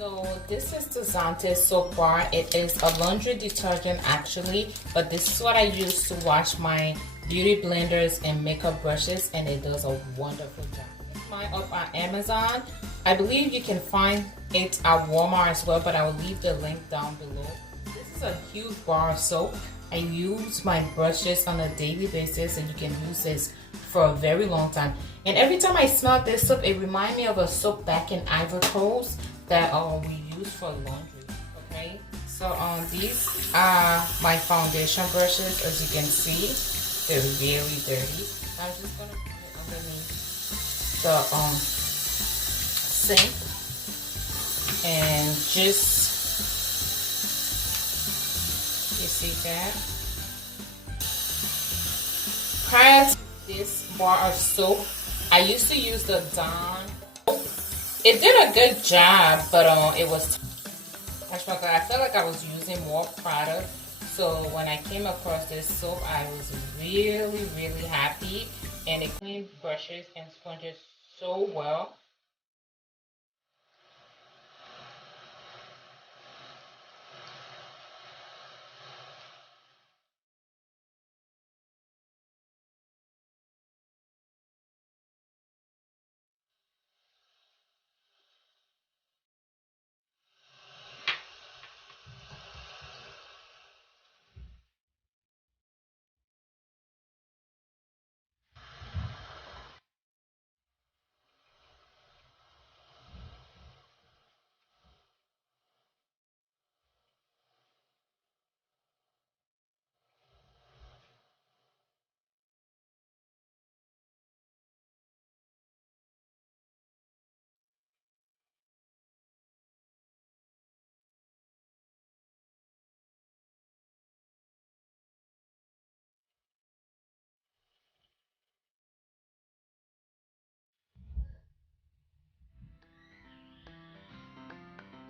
So this is the ZOTE soap bar. It is a laundry detergent actually, but this is what I use to wash my beauty blenders and makeup brushes, and it does a wonderful job. Mine up on Amazon. I believe you can find it at Walmart as well, but I will leave the link down below. This is a huge bar of soap. I use my brushes on a daily basis, and you can use this for a very long time. And every time I smell this soap, it reminds me of a soap back in Ivory Coast that we use for laundry. Okay, so these are my foundation brushes. As you can see, they're really dirty. I'm just gonna put it underneath the sink and just, you see that? Prior to this bar of soap, I used to use the Dawn. It did a good job, but it was, I felt like I was using more product. So when I came across this soap, I was really, really happy, and it cleaned brushes and sponges so well.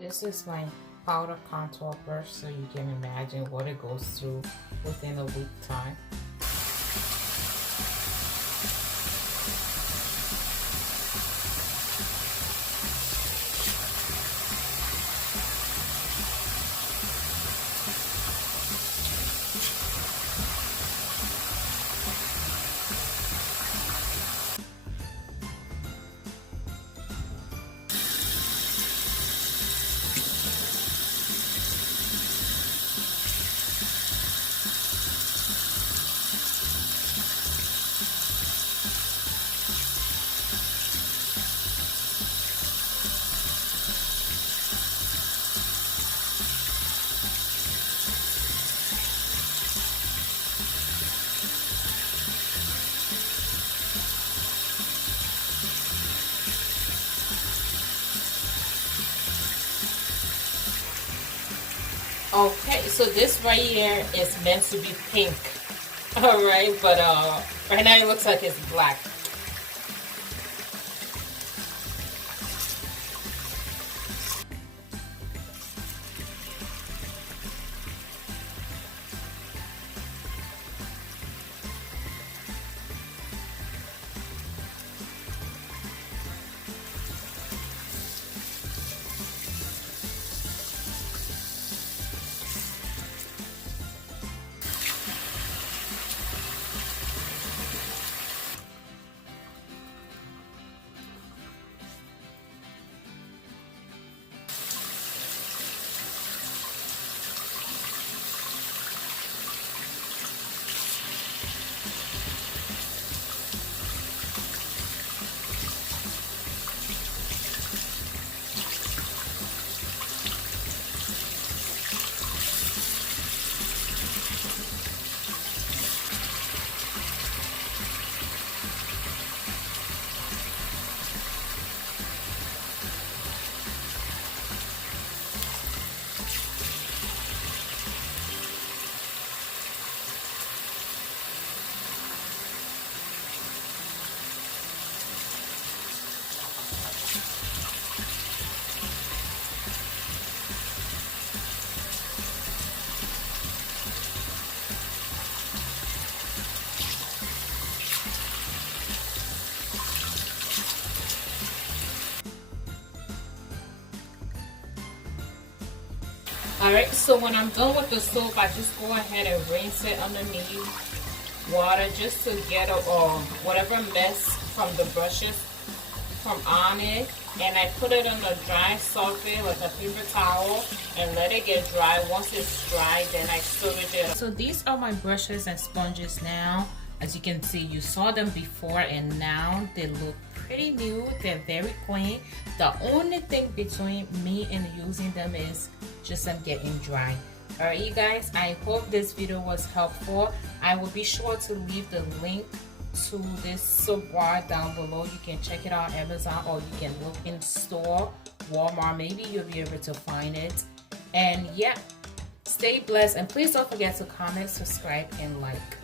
This is my powder contour brush, so you can imagine what it goes through within a week time. Okay, so this right here is meant to be pink. Alright, but right now it looks like it's black. Alright, so when I'm done with the soap, I just go ahead and rinse it underneath water just to get whatever mess from the brushes from on it. And I put it on a dry surface like a paper towel and let it get dry. Once it's dry, then I storage it. So these are my brushes and sponges now. As you can see, you saw them before and now they look pretty new. They're very clean. The only thing between me and using them is just them getting dry. Alright you guys, I hope this video was helpful. I will be sure to leave the link to this soap bar down below. You can check it out on Amazon, or you can look in store, Walmart, maybe you'll be able to find it. And yeah, stay blessed, and please don't forget to comment, subscribe, and like.